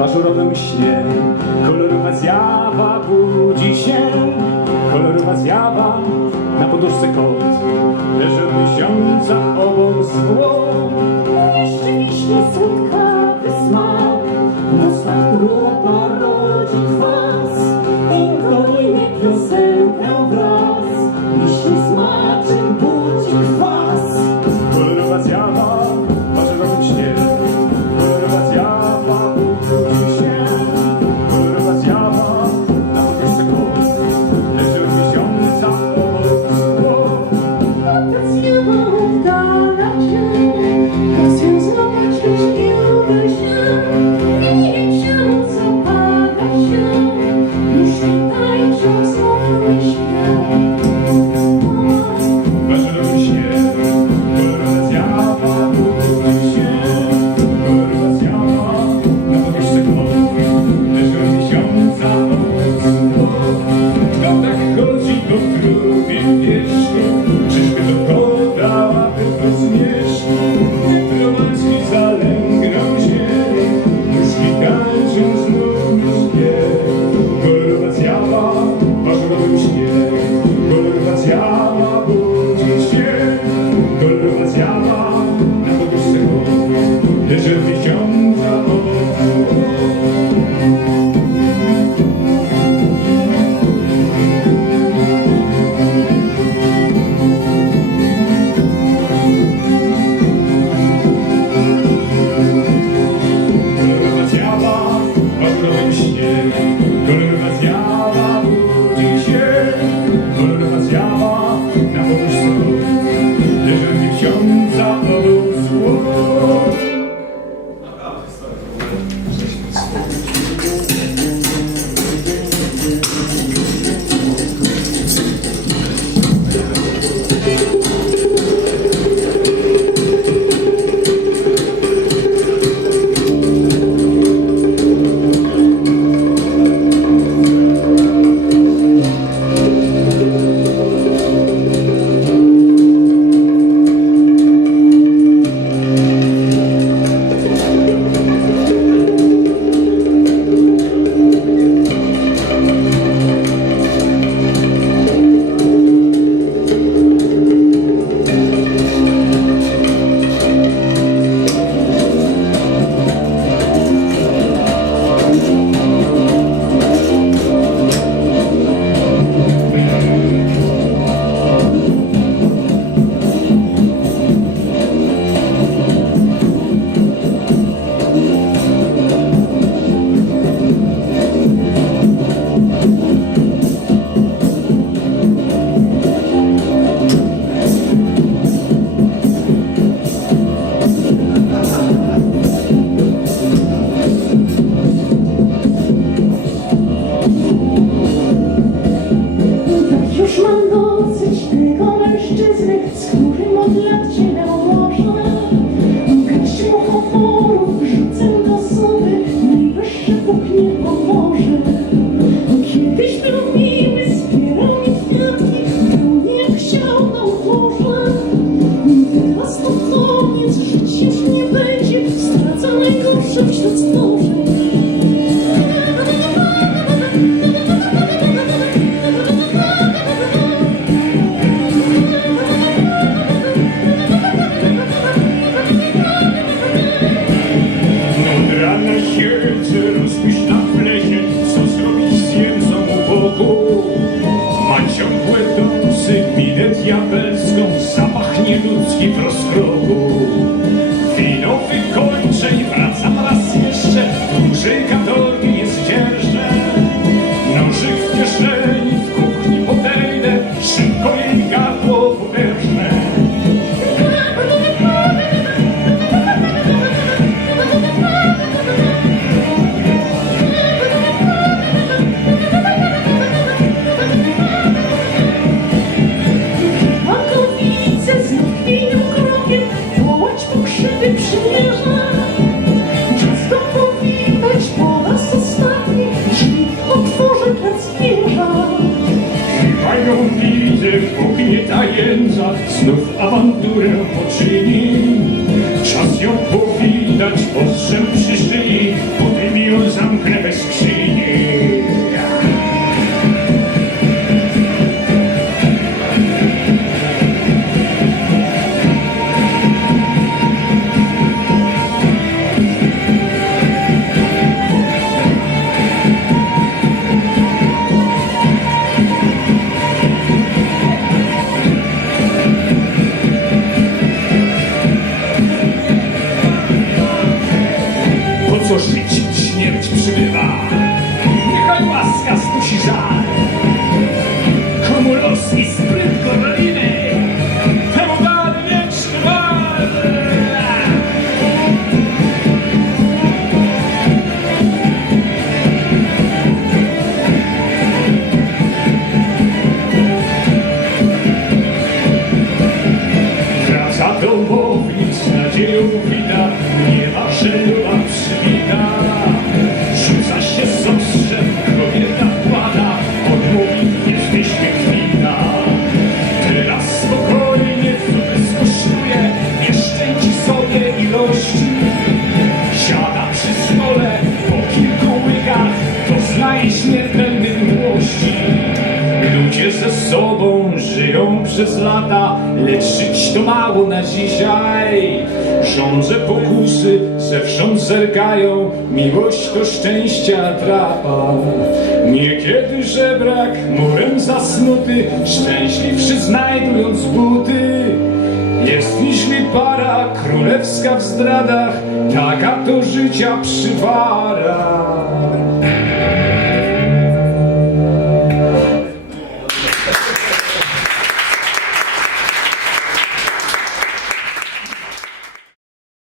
pazurowym śnie Kolorowa zjawa budzi się. Kolorowa zjawa na poduszce kot. Leży miesiąca obok zwłok Jeszcze wiśnie słodka wysmaka na jędzach znów awanturę poczyni. Czas ją powitać, ostrzem przy szyi, potem ją zamknę bez nieśmiertelnych miłości. Ludzie ze sobą żyją przez lata Lecz żyć to mało na dzisiaj. Rządze pokusy zewsząd zerkają Miłość to szczęścia trapa. Niekiedy żebrak murem zasnuty Szczęśliwszy znajdując buty. Jest niżli para królewska w zdradach, taka to życia przywara.